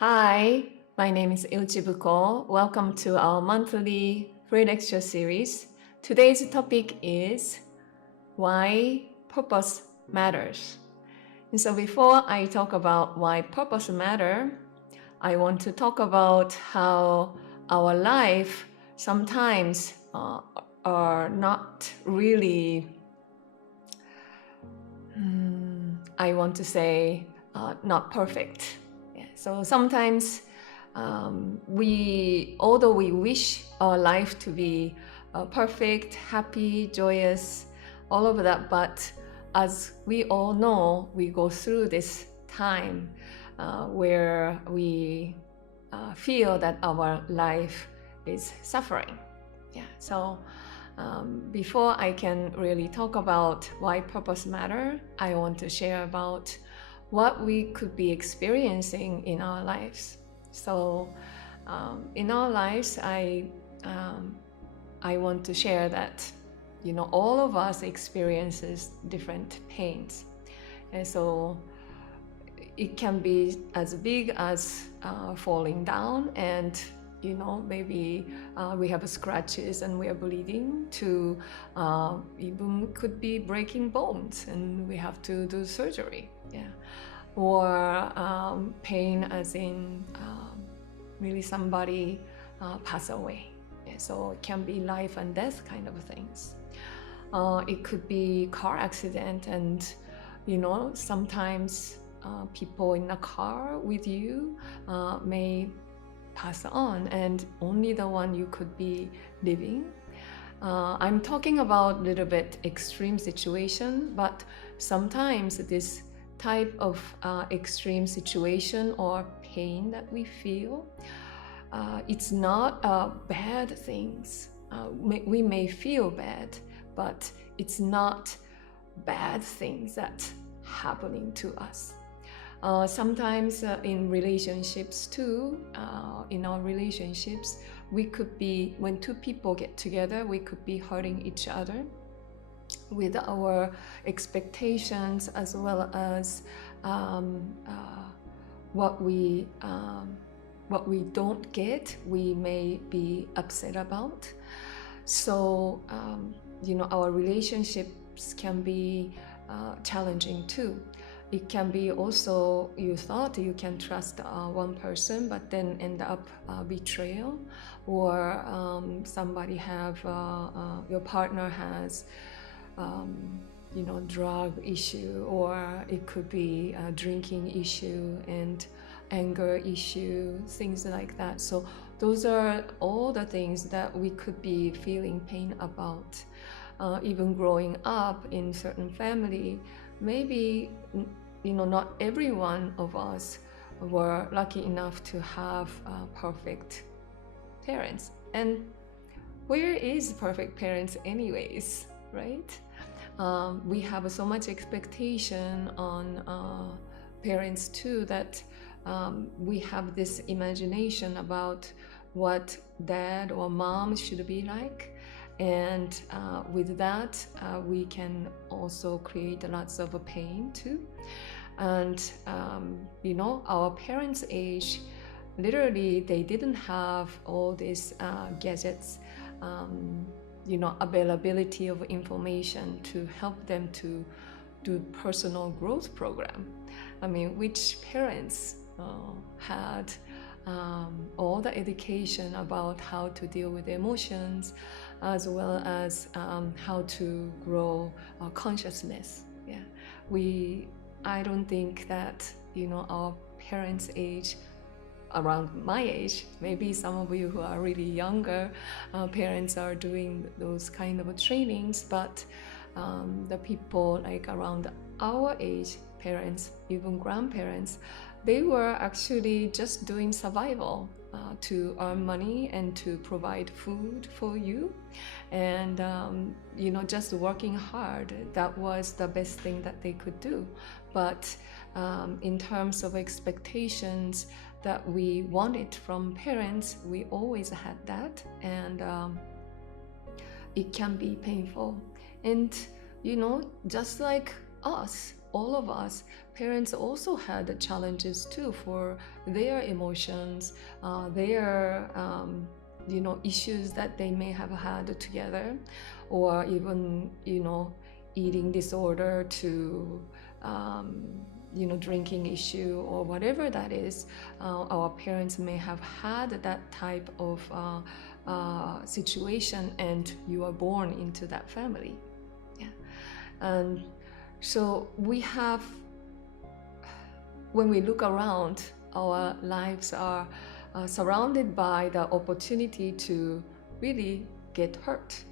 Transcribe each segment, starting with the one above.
Hi, my name is Ilchibuko. Welcome to our monthly free lecture series. Today's topic is why purpose matters. And so before I talk about why purpose matters, I want to talk about how our life sometimes are not really, I want to say, not perfect. Yeah. So sometimes although we wish our life to be perfect, happy, joyous, all of that, but as we all know, we go through this time where we feel that our life is suffering. Yeah. So before I can really talk about why purpose matter, I want to share about what we could be experiencing in our lives. So in our lives, I want to share that all of us experiences different pains, and so it can be as big as falling down and maybe we have scratches and we are bleeding, to even could be breaking bones and we have to do surgery. Yeah. Or pain as in really somebody pass away. Yeah. So it can be life and death kind of things. It could be car accident, and sometimes people in a car with you may pass on, and only the one you could be living. I'm talking about a little bit extreme situation, but sometimes this type of extreme situation or pain that we feel, it's not bad things. We may feel bad, but it's not bad things that happening to us. Sometimes in relationships too, in our relationships, we could be, when two people get together, we could be hurting each other with our expectations, as well as what we don't get, we may be upset about. So our relationships can be challenging too. It can be also, you thought you can trust one person, but then end up betrayal, or somebody have, your partner has, drug issue, or it could be a drinking issue and anger issue, things like that. So those are all the things that we could be feeling pain about. Even growing up in certain family, maybe not every one of us were lucky enough to have perfect parents. And where is perfect parents anyways, right? We have so much expectation on parents too, that we have this imagination about what dad or mom should be like. And with that, we can also create lots of pain too. And our parents' age, literally, they didn't have all these gadgets, availability of information to help them to do personal growth program. I mean, which parents had all the education about how to deal with emotions, as well as how to grow consciousness. Yeah, I don't think that our parents' age, around my age, maybe some of you who are really younger, parents are doing those kind of trainings, but the people like around our age, parents, even grandparents, they were actually just doing survival to earn money and to provide food for you, and just working hard. That was the best thing that they could do. But in terms of expectations that we wanted from parents, we always had that, and it can be painful. And just like us, all of us, parents also had challenges too for their emotions, their issues that they may have had together, or even eating disorder to drinking issue or whatever that is. Our parents may have had that type of situation, and you are born into that family. And so when we look around, our lives are surrounded by the opportunity to really get hurt.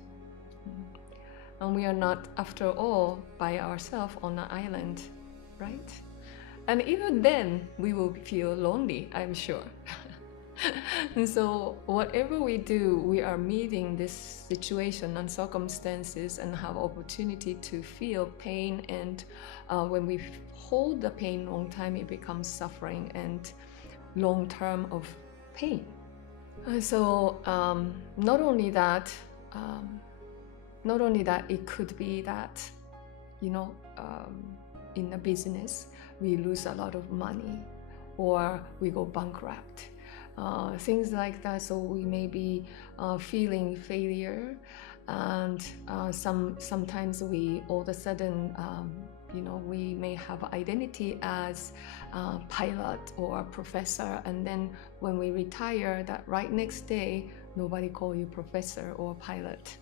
And we are not, after all, by ourselves on an island, right? And even then, we will feel lonely, I'm sure. And so whatever we do, we are meeting this situation and circumstances and have opportunity to feel pain. And when we hold the pain long time, it becomes suffering and long term of pain. And so not only that, it could be that, in a business, we lose a lot of money or we go bankrupt. Things like that. So we may be feeling failure, and sometimes we all of a sudden, we may have identity as a pilot or a professor, and then when we retire, that right next day, nobody call you professor or pilot,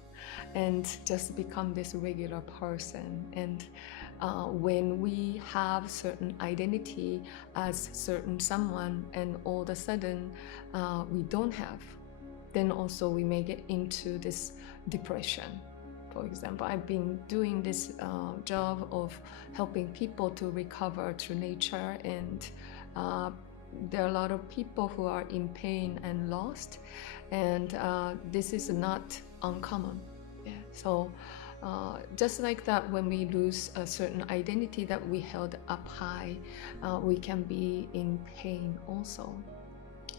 and just become this regular person. And when we have certain identity as certain someone, and all of a sudden we don't have, then also we may get into this depression. For example, I've been doing this job of helping people to recover through nature, and there are a lot of people who are in pain and lost, and this is not uncommon. So just like that, when we lose a certain identity that we held up high, we can be in pain also.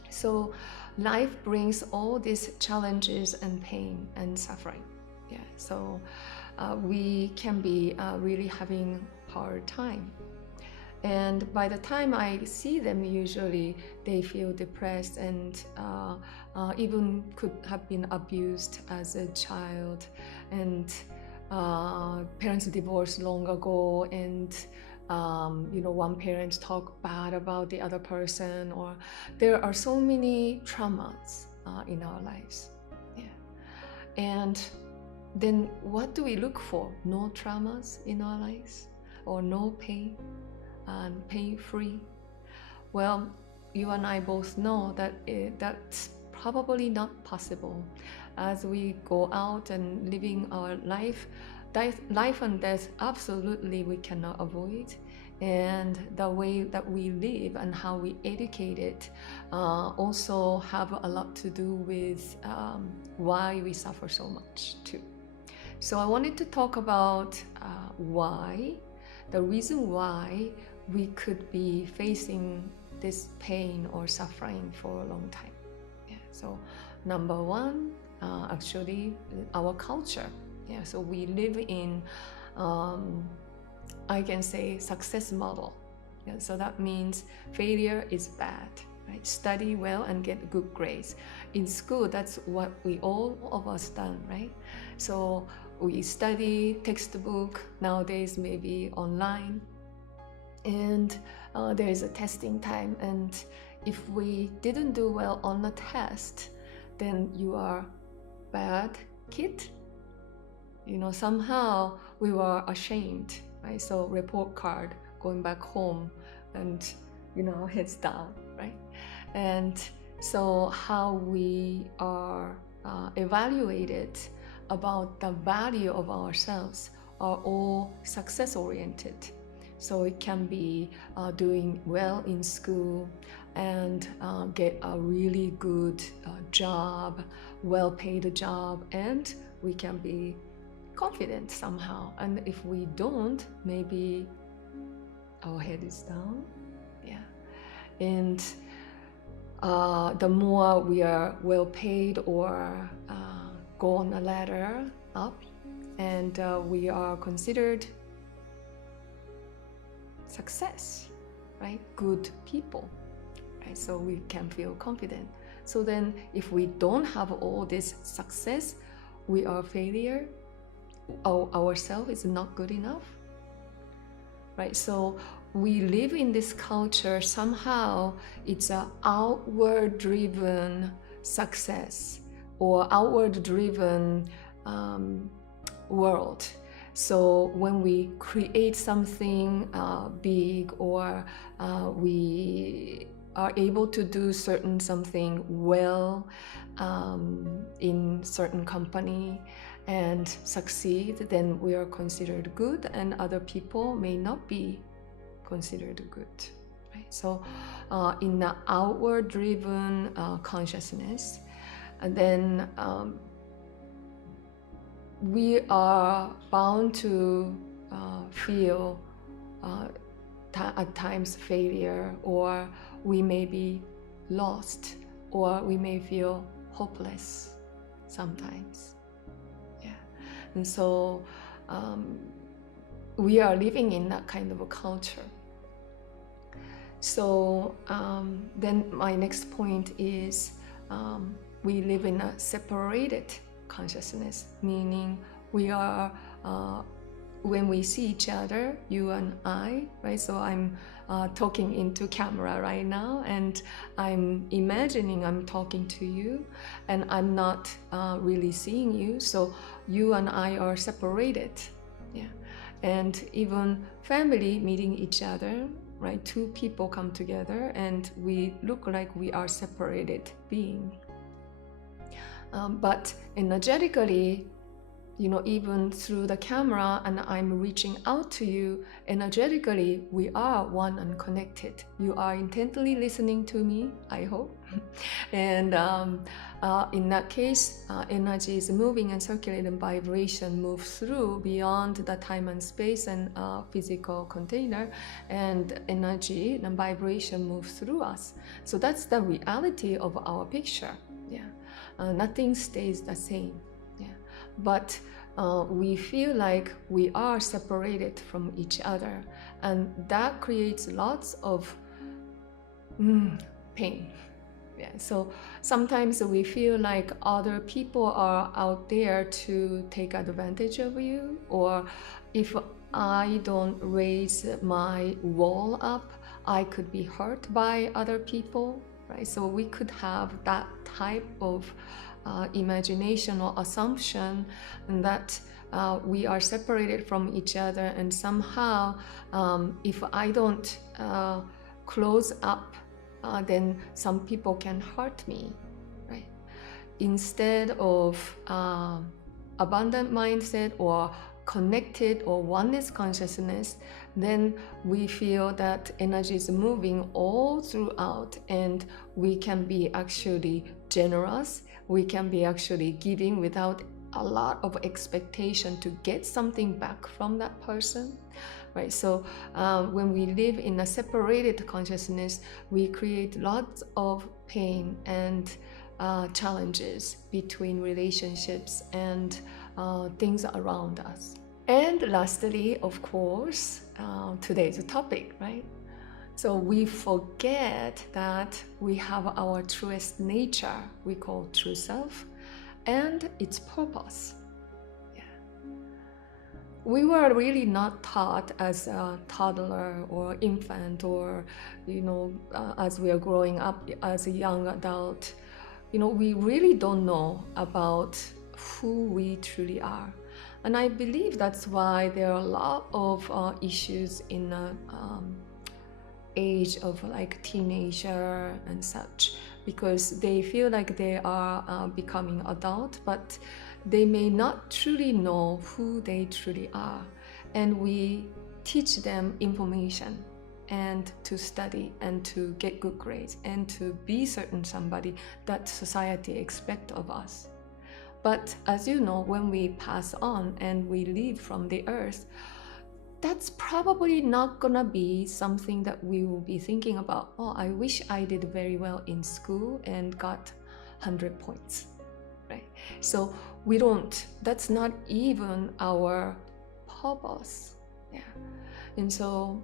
So life brings all these challenges and pain and suffering. So we can be really having a hard time. And by the time I see them, usually they feel depressed and even could have been abused as a child, and parents divorced long ago, and one parent talk bad about the other person, or there are so many traumas in our lives. And then what do we look for? No traumas in our lives, or no pain, and pain-free? Well, you and I both know that that's probably not possible. As we go out and living our life and death, absolutely we cannot avoid. And the way that we live and how we educate it also have a lot to do with why we suffer so much too. So I wanted to talk about the reason why we could be facing this pain or suffering for a long time. So number one, actually our culture. So we live in, I can say, success model. So that means failure is bad, right? Study well and get good grades. In school, that's what we all of us done, right? So we study textbook, nowadays maybe online, and there is a testing time, and if we didn't do well on the test, then you are bad kid. Somehow we were ashamed, right? So report card, going back home, and heads down, right? And so how we are evaluated about the value of ourselves are all success oriented. So it can be doing well in school and get a really good job, well-paid job, and we can be confident somehow. And if we don't, maybe our head is down. And the more we are well-paid or go on a ladder up, and we are considered success, right? Good people, right? So we can feel confident. So then if we don't have all this success, we are failure, ourselves is not good enough, right? So we live in this culture, somehow it's an outward driven success or outward driven world. So when we create something big, or we are able to do something well in certain company and succeed, then we are considered good, and other people may not be considered good, right? So in the outward driven consciousness, and then we are bound to feel at times failure, or we may be lost, or we may feel hopeless sometimes. Yeah, and so we are living in that kind of a culture. So then my next point is we live in a separated consciousness, meaning we are when we see each other, you and I, right? So I'm talking into camera right now, and I'm imagining I'm talking to you, and I'm not really seeing you. So you and I are separated, yeah. And even family meeting each other, right? Two people come together, and we look like we are separated being. But energetically, you know, even through the camera, and I'm reaching out to you, energetically, we are one and connected. You are intently listening to me, I hope. And in that case, energy is moving, and circulating vibration moves through beyond the time and space and physical container, and energy and vibration moves through us. So that's the reality of our picture. Yeah, nothing stays the same. Yeah, but we feel like we are separated from each other, and that creates lots of pain. Yeah, so sometimes we feel like other people are out there to take advantage of you, or if I don't raise my wall up, I could be hurt by other people, right? So we could have that type of imagination or assumption that we are separated from each other, and somehow if I don't close up, then some people can hurt me, right? Instead of abundant mindset or connected or oneness consciousness, then we feel that energy is moving all throughout, and we can be actually generous. We can be actually giving without a lot of expectation to get something back from that person, right? So when we live in a separated consciousness, we create lots of pain and challenges between relationships and things around us. And lastly, of course, today's topic, right? So we forget that we have our truest nature, we call true self, and its purpose. Yeah. We were really not taught as a toddler or infant, or, you know, as we are growing up as a young adult, you know, we really don't know about who we truly are. And I believe that's why there are a lot of issues in the age of like teenager and such, because they feel like they are becoming adult, but they may not truly know who they truly are. And we teach them information and to study and to get good grades and to be certain somebody that society expects of us. But as you know, when we pass on and we leave from the earth, that's probably not gonna be something that we will be thinking about. Oh, I wish I did very well in school and got 100 points, right? So that's not even our purpose. Yeah. And so,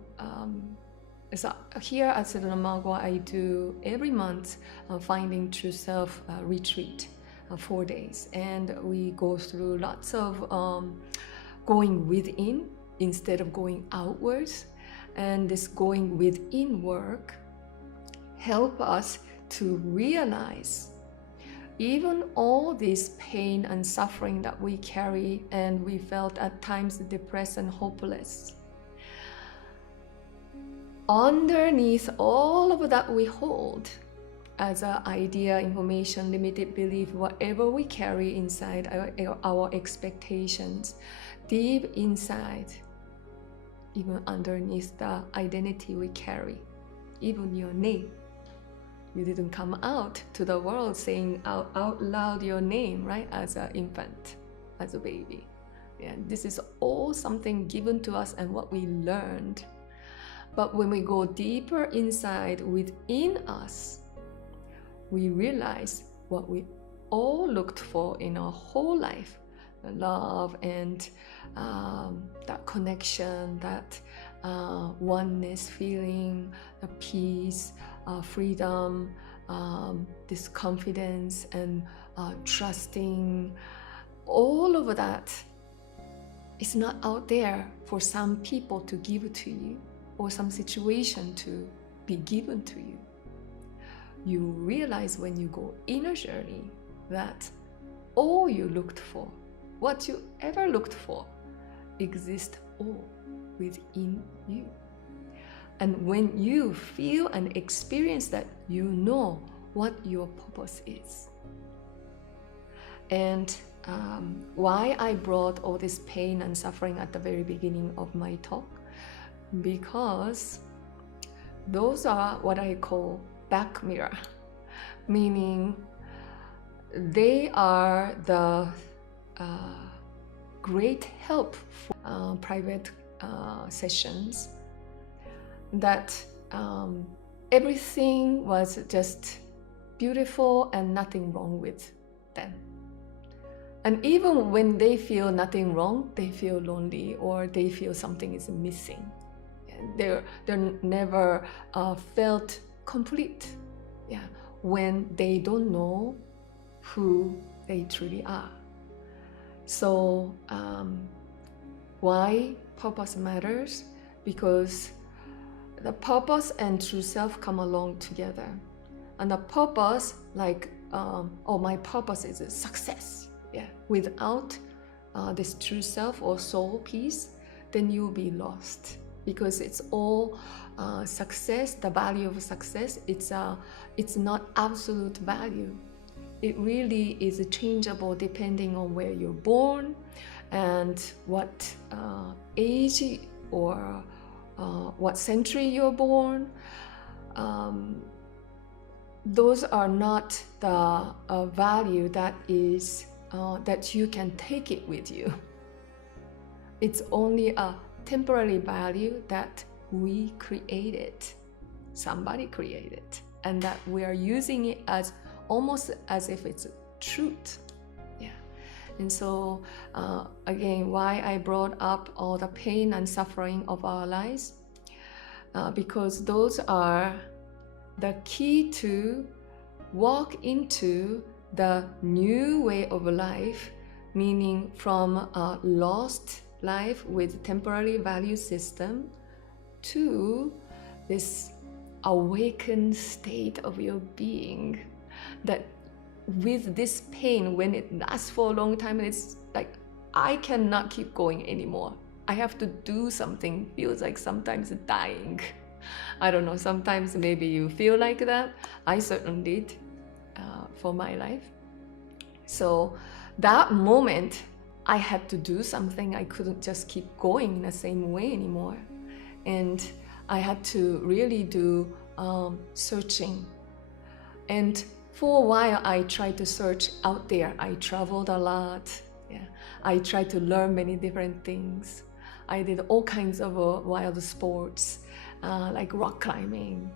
here at Sedona Mago, I do every month Finding True Self retreat, 4 days. And we go through lots of going within instead of going outwards. And this going within work help us to realize even all this pain and suffering that we carry and we felt at times depressed and hopeless. Underneath all of that we hold as an idea, information, limited belief, whatever we carry inside our expectations, deep inside, even underneath the identity we carry, even your name. You didn't come out to the world saying out loud your name, right? As an infant, as a baby. Yeah, this is all something given to us and what we learned. But when we go deeper inside within us, we realize what we all looked for in our whole life, the love and that connection, that oneness feeling, the peace, freedom, this confidence and trusting. All of that is not out there for some people to give to you or some situation to be given to you. You realize when you go inner journey that all you looked for, what you ever looked for, exists all within you. And when you feel and experience that, you know what your purpose is. And why I brought all this pain and suffering at the very beginning of my talk, because those are what I call back mirror, meaning they are the great help for private sessions, that everything was just beautiful and nothing wrong with them. And even when they feel nothing wrong, they feel lonely or they feel something is missing. They're never felt complete, when they don't know who they truly are. So why purpose matters? Because the purpose and true self come along together. And the purpose, like, my purpose is success. Without this true self or soul piece, then you'll be lost. Because it's all success, the value of success, it's not absolute value. It really is changeable depending on where you're born and what age or what century you're born. Those are not the value that is that you can take it with you. It's only a temporary value that we created, somebody created, and that we are using it as almost as if it's truth. And so again, why I brought up all the pain and suffering of our lives, because those are the key to walk into the new way of life, meaning from a lost life with temporary value system to this awakened state of your being, that with this pain, when it lasts for a long time, it's like, I cannot keep going anymore. I have to do something. Feels like sometimes dying. I don't know, sometimes maybe you feel like that. I certainly did for my life. So that moment, I had to do something. I couldn't just keep going in the same way anymore. And I had to really do searching. And for a while, I tried to search out there. I traveled a lot. I tried to learn many different things. I did all kinds of wild sports, like rock climbing.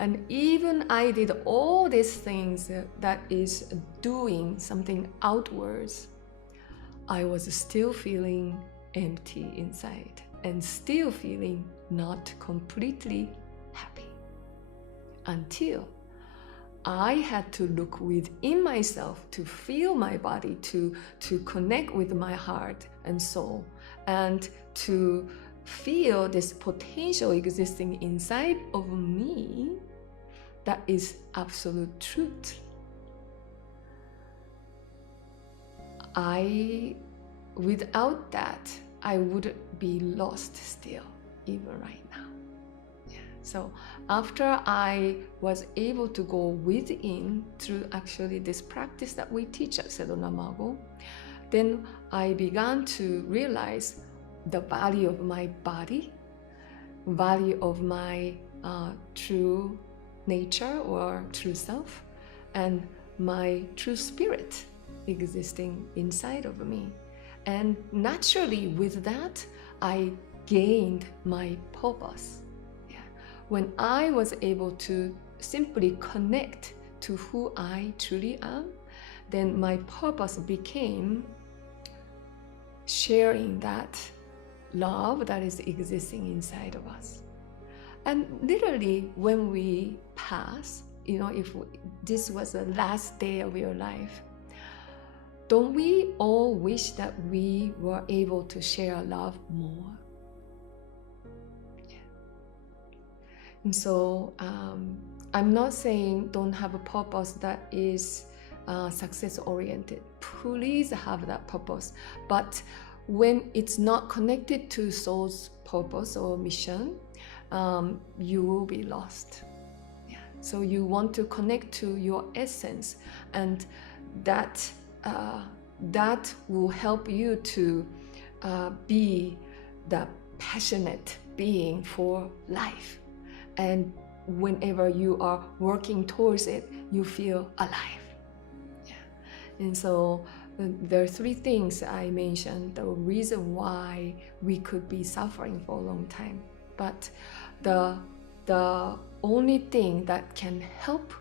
And even I did all these things that is doing something outwards, I was still feeling empty inside. and still feeling not completely happy. Until I had to look within myself to feel my body, to connect with my heart and soul, and to feel this potential existing inside of me that is absolute truth. Without that, I would be lost still, even right now. Yeah. So after I was able to go within through actually this practice that we teach at Sedona Mago, then I began to realize the value of my body, value of my true nature or true self, and my true spirit existing inside of me. And naturally with that, I gained my purpose. Yeah. When I was able to simply connect to who I truly am, then my purpose became sharing that love that is existing inside of us. And literally when we pass, if this was the last day of your life, don't we all wish that we were able to share love more? Yeah. And so I'm not saying don't have a purpose that is success-oriented. Please have that purpose. But when it's not connected to soul's purpose or mission, you will be lost. Yeah. So you want to connect to your essence, and that will help you to be the passionate being for life. And whenever you are working towards it, you feel alive. Yeah. And so there are three things I mentioned, the reason why we could be suffering for a long time. But the only thing that can help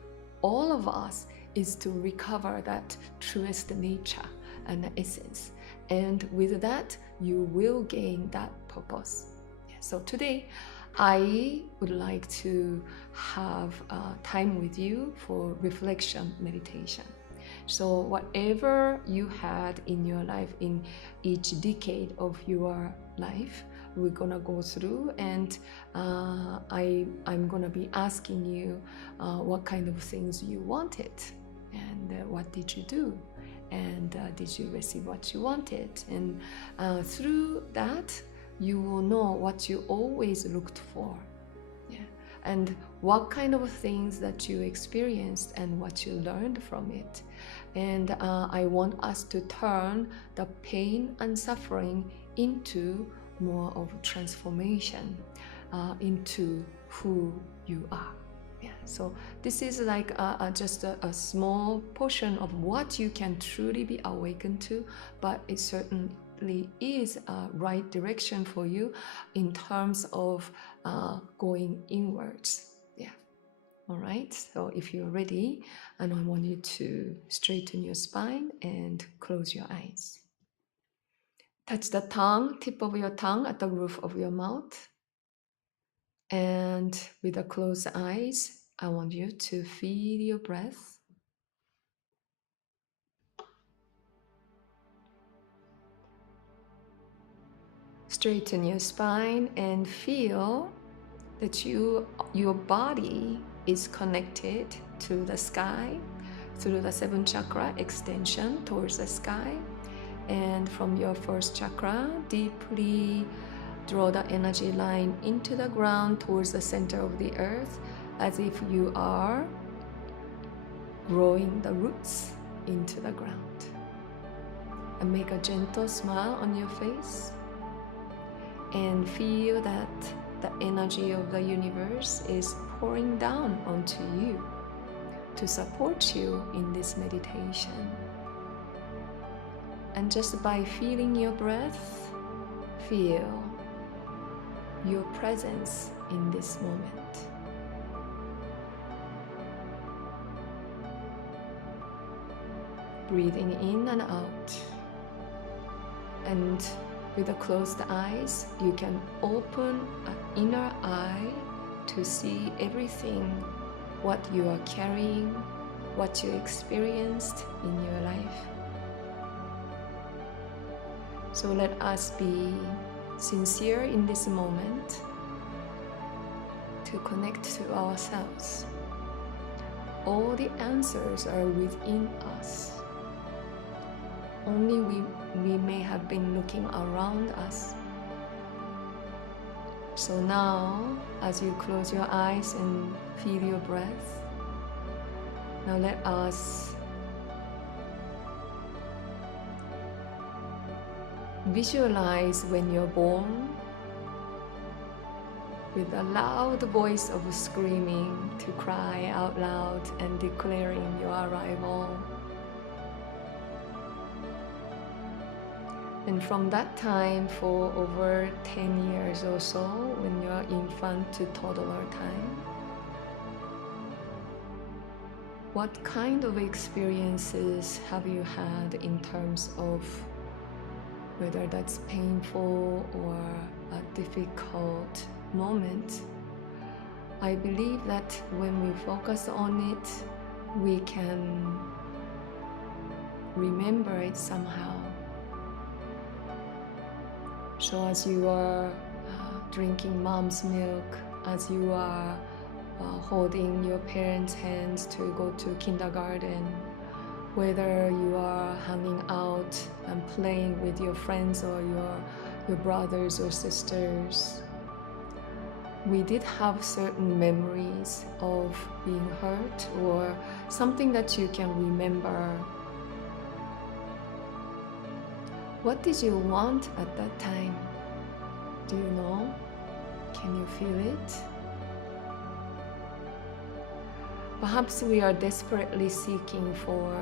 all of us is to recover that truest nature and essence. And with that, you will gain that purpose. So today, I would like to have time with you for reflection meditation. So whatever you had in your life, in each decade of your life, we're gonna go through, and I'm gonna be asking you what kind of things you wanted, and what did you do, and did you receive what you wanted, and through that you will know what you always looked for, yeah, and what kind of things that you experienced and what you learned from it. And I want us to turn the pain and suffering into more of transformation, into who you are. Yeah. So this is like just a small portion of what you can truly be awakened to, but it certainly is a right direction for you in terms of going inwards. Yeah. All right. So if you're ready, and I want you to straighten your spine and close your eyes. Touch the tongue, tip of your tongue at the roof of your mouth. And with the closed eyes, I want you to feel your breath. Straighten your spine and feel that your body is connected to the sky through the 7th chakra extension towards the sky. And from your first chakra, deeply draw the energy line into the ground towards the center of the earth, as if you are growing the roots into the ground. And make a gentle smile on your face, and feel that the energy of the universe is pouring down onto you to support you in this meditation. And just by feeling your breath, feel your presence in this moment. Breathing in and out. And With the closed eyes, you can open an inner eye to see everything, what you are carrying, what you experienced in your life. So let us be sincere in this moment to connect to ourselves. All the answers are within us. Only we may have been looking around us. So now, as you close your eyes and feel your breath, now let us visualize when you're born with a loud voice of screaming to cry out loud and declaring your arrival. And from that time for over 10 years or so, when you're infant to toddler time, what kind of experiences have you had in terms of whether that's painful or a difficult moment? I believe that when we focus on it, we can remember it somehow. So as you are drinking mom's milk, as you are holding your parents' hands to go to kindergarten, whether you are hanging out and playing with your friends or your brothers or sisters, we did have certain memories of being hurt or something that you can remember. What did you want at that time? Do you know? Can you feel it? Perhaps we are desperately seeking for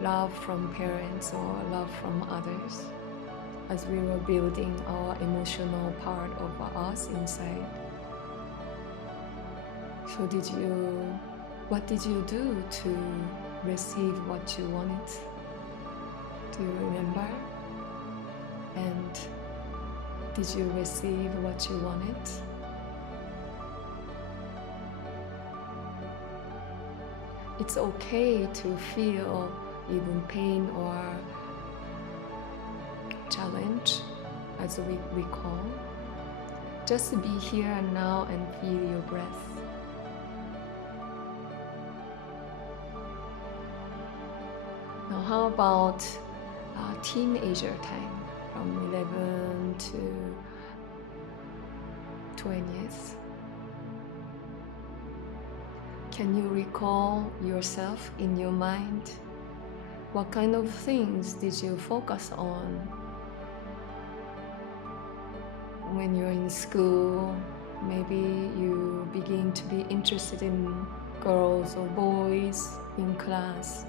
love from parents or love from others as we were building our emotional part of us inside. So what did you do to receive what you wanted? Do you remember? And did you receive what you wanted? It's okay to feel even pain or challenge, as we call. Just be here and now and feel your breath. Now how about teenager time? From 11 to 20th. Can you recall yourself in your mind? What kind of things did you focus on? When you're in school, maybe you begin to be interested in girls or boys in class.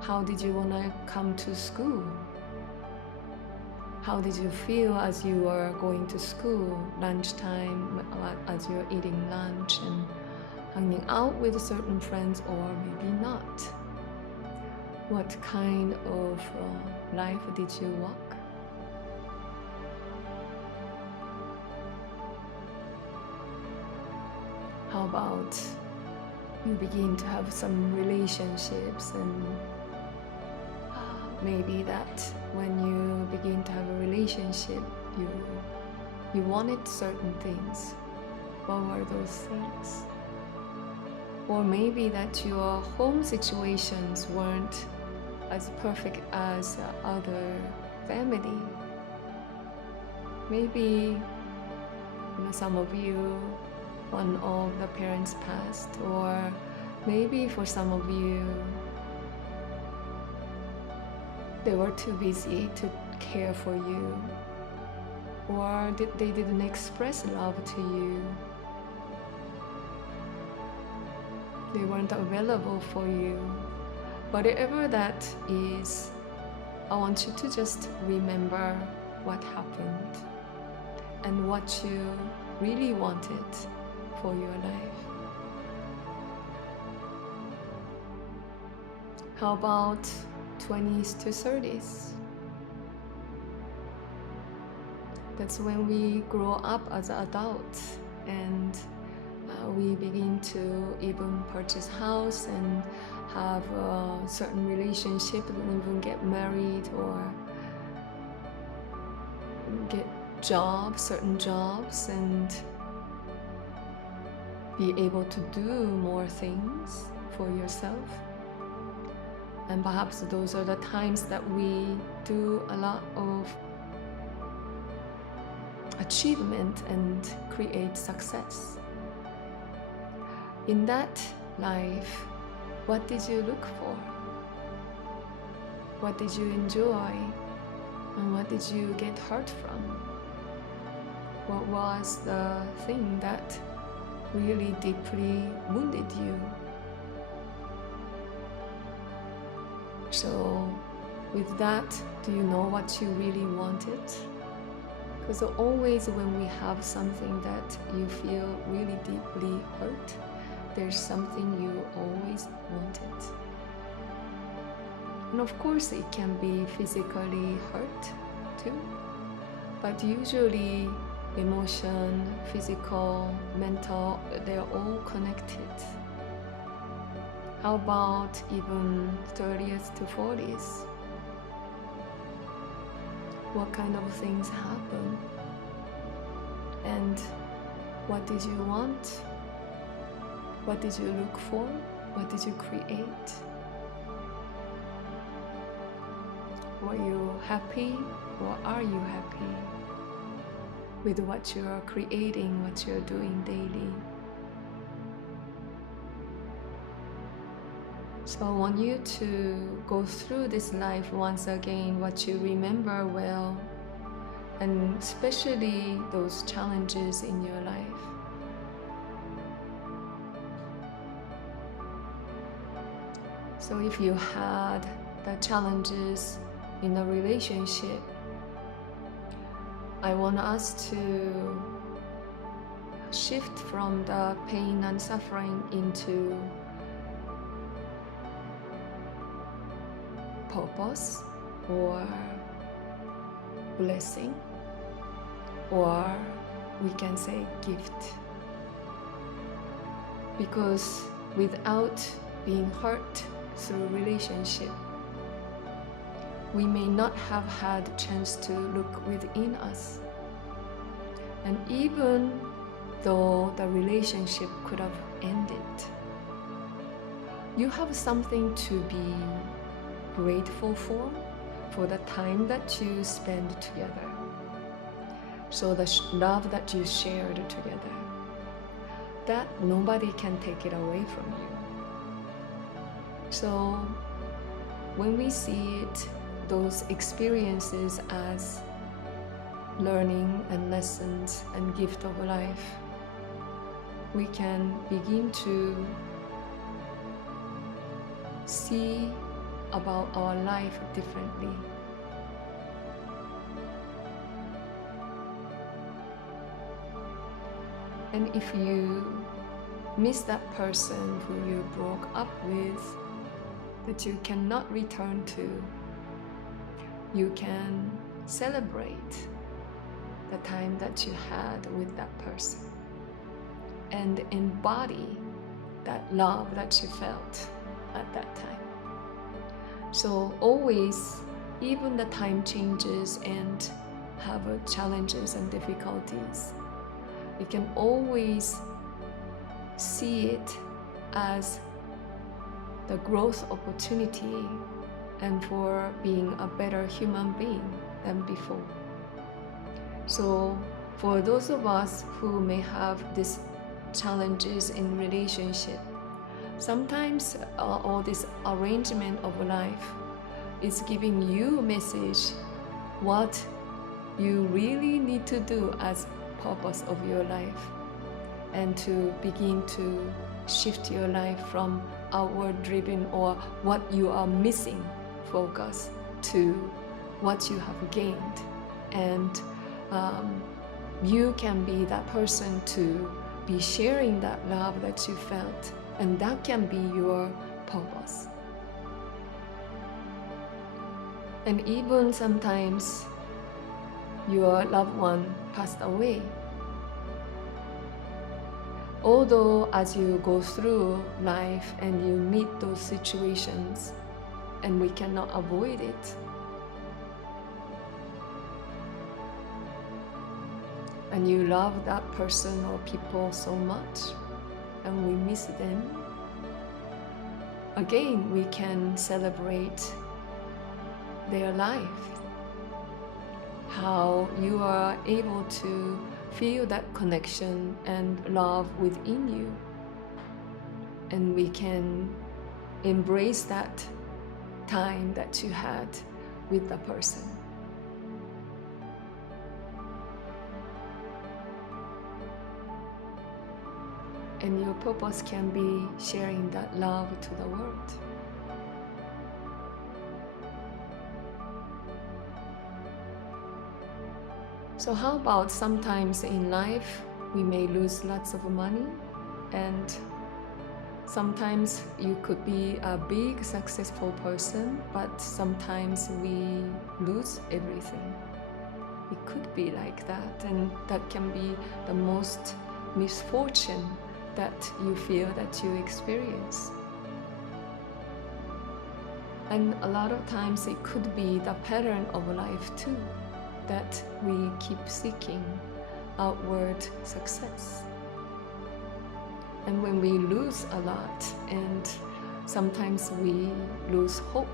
How did you want to come to school? How did you feel as you were going to school, lunchtime, as you're eating lunch and hanging out with certain friends, or maybe not? What kind of life did you walk? How about you begin to have some relationships, and maybe that when you begin to have a relationship, you wanted certain things. What were those things? Or maybe that your home situations weren't as perfect as other family. Maybe some of you, one of the parents passed, or maybe for some of you, they were too busy to care for you, or they didn't express love to you. They weren't available for you. Whatever that is, I want you to just remember what happened and what you really wanted for your life. How about 20s to 30s? That's when we grow up as adults, and we begin to even purchase house and have a certain relationship and even get married or get jobs, certain jobs, and be able to do more things for yourself. And perhaps those are the times that we do a lot of achievement and create success. In that life, what did you look for? What did you enjoy? And what did you get hurt from? What was the thing that really deeply wounded you? So with that, do you know what you really wanted? Because always when we have something that you feel really deeply hurt, there's something you always wanted. And of course it can be physically hurt too, but usually emotion, physical, mental, they're all connected. How about even 30th to 40s? What kind of things happen? And what did you want? What did you look for? What did you create? Were you happy, or are you happy with what you are creating, what you're doing daily? So I want you to go through this life once again, what you remember well, and especially those challenges in your life. So if you had the challenges in a relationship, I want us to shift from the pain and suffering into purpose or blessing, or we can say gift. Because without being hurt through relationship, we may not have had a chance to look within us. And even though the relationship could have ended, you have something to be grateful for the time that you spend together. So the love that you shared together, that nobody can take it away from you. So when we see it, those experiences as learning and lessons and gift of life, we can begin to see about our life differently. And if you miss that person who you broke up with, that you cannot return to, you can celebrate the time that you had with that person and embody that love that you felt at that time. So always, even the time changes and have challenges and difficulties, you can always see it as the growth opportunity and for being a better human being than before. So for those of us who may have these challenges in relationship, sometimes all this arrangement of life is giving you a message what you really need to do as purpose of your life, and to begin to shift your life from outward driven or what you are missing focus to what you have gained. And you can be that person to be sharing that love that you felt, and that can be your purpose. And even sometimes your loved one passed away. Although as you go through life and you meet those situations and we cannot avoid it, and you love that person or people so much and we miss them, again we can celebrate their life, how you are able to feel that connection and love within you, and we can embrace that time that you had with the person. And your purpose can be sharing that love to the world. So how about sometimes in life we may lose lots of money, and sometimes you could be a big successful person, but sometimes we lose everything. It could be like that, and that can be the most misfortune that you feel that you experience. And a lot of times it could be the pattern of life too, that we keep seeking outward success. And when we lose a lot, and sometimes we lose hope,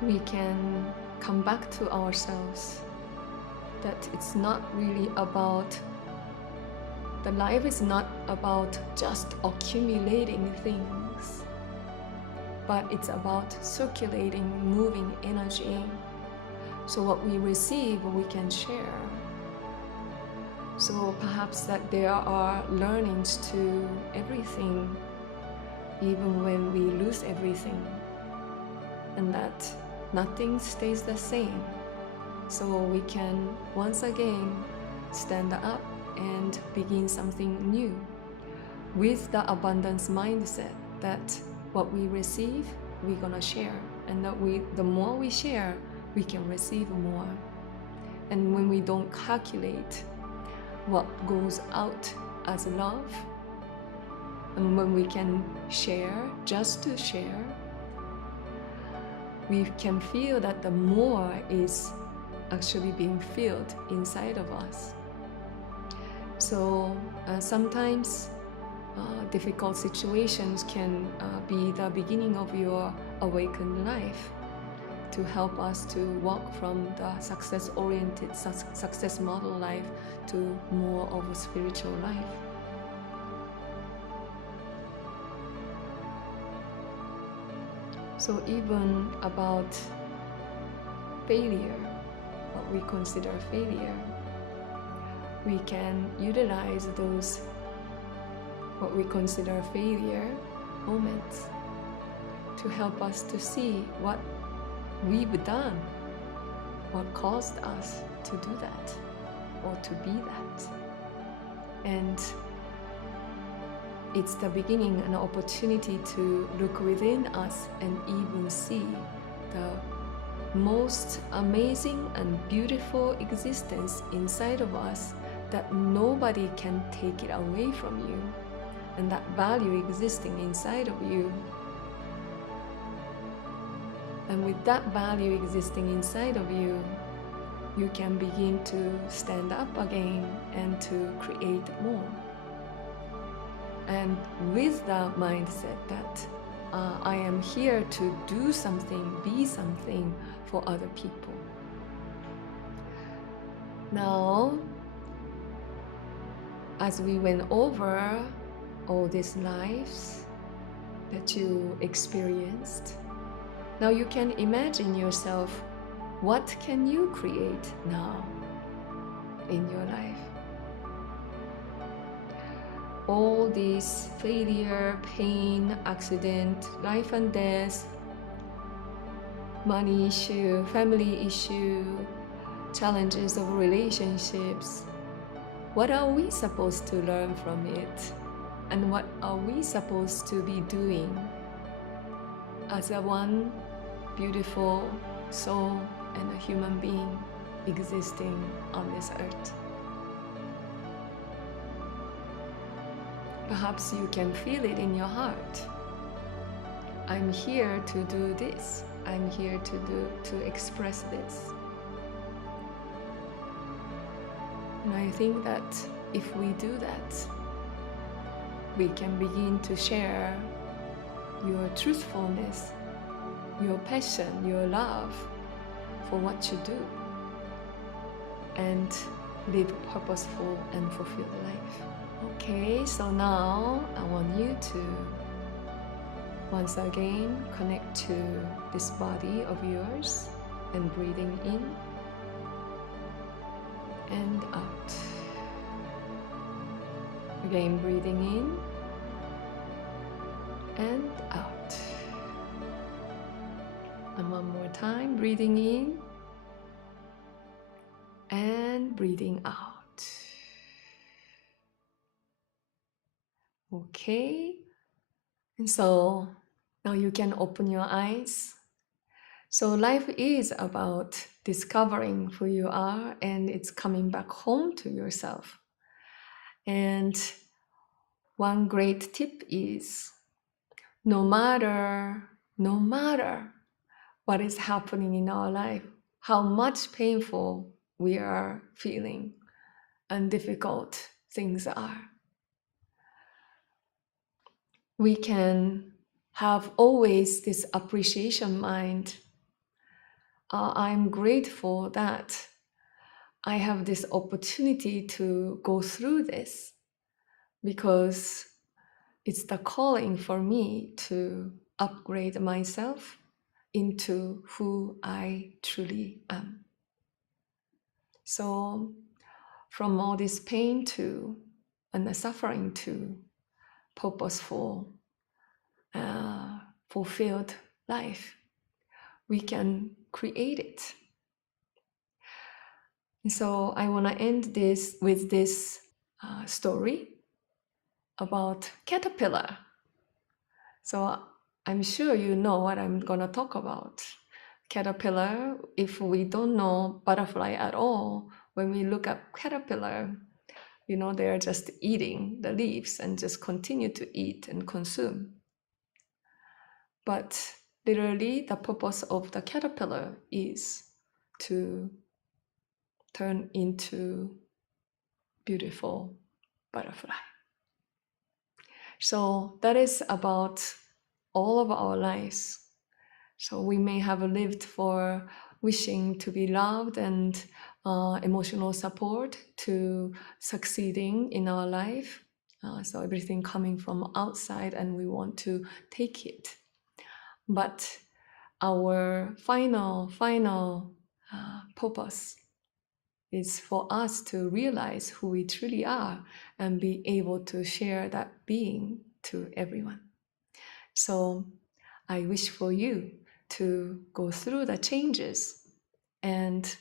we can come back to ourselves, that it's not really about, the life is not about just accumulating things, but it's about circulating, moving energy. So what we receive, we can share. So perhaps that there are learnings to everything, even when we lose everything, and that nothing stays the same. So we can once again stand up and begin something new with the abundance mindset that what we receive, we're gonna share, and that the more we share, we can receive more. And when we don't calculate what goes out as love, and when we can share just to share, we can feel that the more is actually being filled inside of us. So sometimes difficult situations can be the beginning of your awakened life, to help us to walk from the success-oriented, success model life to more of a spiritual life. So even about failure, what we consider failure, we can utilize those what we consider failure moments to help us to see what we've done, what caused us to do that or to be that. And it's the beginning, an opportunity to look within us and even see the most amazing and beautiful existence inside of us that nobody can take it away from you, and that value existing inside of you. And with that value existing inside of you, you can begin to stand up again and to create more. And with the mindset that I am here to do something, be something for other people. Now, as we went over all these lives that you experienced, now you can imagine yourself, what can you create now in your life? All these failure, pain, accident, life and death, money issue, family issue, challenges of relationships, what are we supposed to learn from it? And what are we supposed to be doing as a one beautiful soul and a human being existing on this earth. Perhaps you can feel it in your heart. I'm here to do this. I'm here to express this. And I think that if we do that, we can begin to share your truthfulness, your passion, your love for what you do, and live a purposeful and fulfilled life. Okay, so now I want you to once again connect to this body of yours and breathing in and out. Again, breathing in and out. And one more time, breathing in and breathing out. Okay, and so now you can open your eyes. So life is about discovering who you are, and it's coming back home to yourself. And one great tip is no matter what is happening in our life, how much painful we are feeling and difficult things are, we can have always this appreciation mind. I'm grateful that I have this opportunity to go through this, because it's the calling for me to upgrade myself into who I truly am. So from all this pain to and the suffering to purposeful, fulfilled life, we can create it. And so I want to end this with this story about caterpillar. So I'm sure you know what I'm going to talk about. Caterpillar, if we don't know butterfly at all, when we look at caterpillar, you know, they're just eating the leaves and just continue to eat and consume. But literally, the purpose of the caterpillar is to turn into beautiful butterfly. So that is about all of our lives. So we may have lived for wishing to be loved and emotional support, to succeeding in our life. So everything coming from outside, and we want to take it. But our final purpose is for us to realize who we truly are and be able to share that being to everyone. So I wish for you to go through the changes and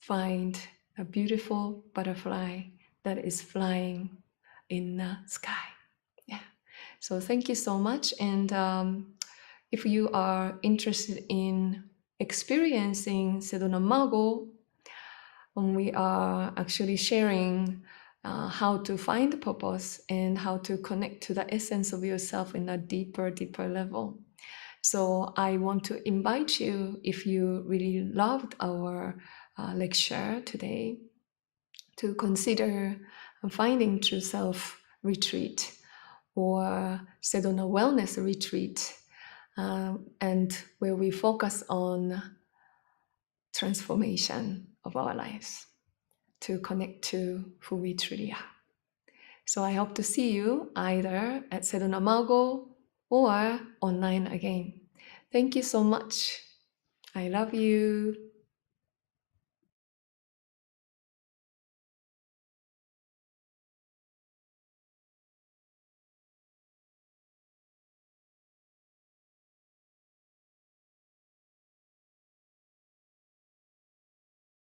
find a beautiful butterfly that is flying in the sky. Yeah. So thank you so much. And if you are interested in experiencing Sedona Mago, we are actually sharing how to find the purpose and how to connect to the essence of yourself in a deeper level. So I want to invite you, if you really loved our lecture today, to consider finding true self retreat or Sedona wellness retreat, and where we focus on transformation of our lives to connect to who we truly are. So I hope to see you either at Sedona Mago or online again. Thank you so much. I love you.